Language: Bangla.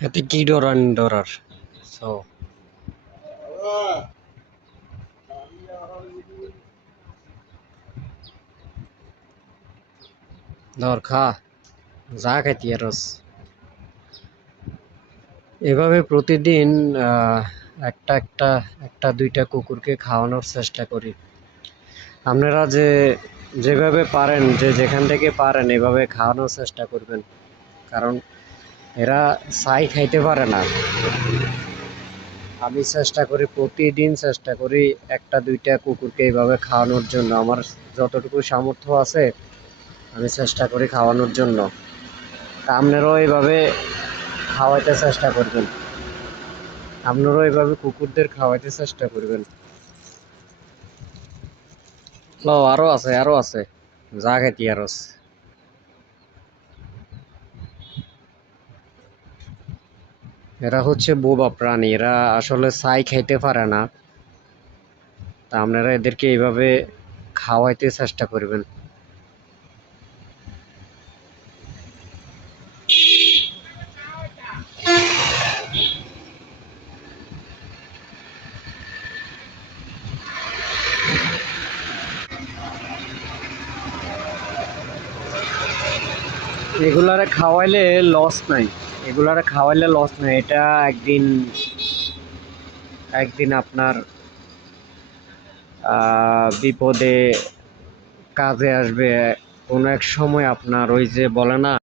Hatte Kidoran Dorar. So, Dor খা যা খাইতি আরস এভাবে প্রতিদিন একটা একটা একটা দুইটা কুকুরকে খাওয়ানোর চেষ্টা করি। আপনারা যেভাবে পারেন যেখান থেকে পারেন এভাবে খাওয়ানোর চেষ্টা করবেন, কারণ এরা ছাই খাইতে পারে না। আমি প্রতিদিন চেষ্টা করি একটা দুইটা কুকুরকে এইভাবে খাওয়ানোর জন্য। আমার যতটুকু সামর্থ্য আছে আমি চেষ্টা করি খাওয়ানোর জন্য। তা আপনারাও এইভাবে খাওয়াইতে চেষ্টা করবেন, আপনারাও এইভাবে কুকুরদের খাওয়াইতে চেষ্টা করবেন। আরো আছে যা খাইতি আরস। এরা হচ্ছে বোবা প্রাণী, এরা আসলে ছাই খাইতে পারে না। তা আপনারা এদেরকে এইভাবে খাওয়াইতে চেষ্টা করবেন। এগুলারে খাওয়াইলে লস নাই, এটা একদিন একদিন আপনার বিপদে কাজে আসবে। কোনো এক সময় আপনার ওই যে বলে না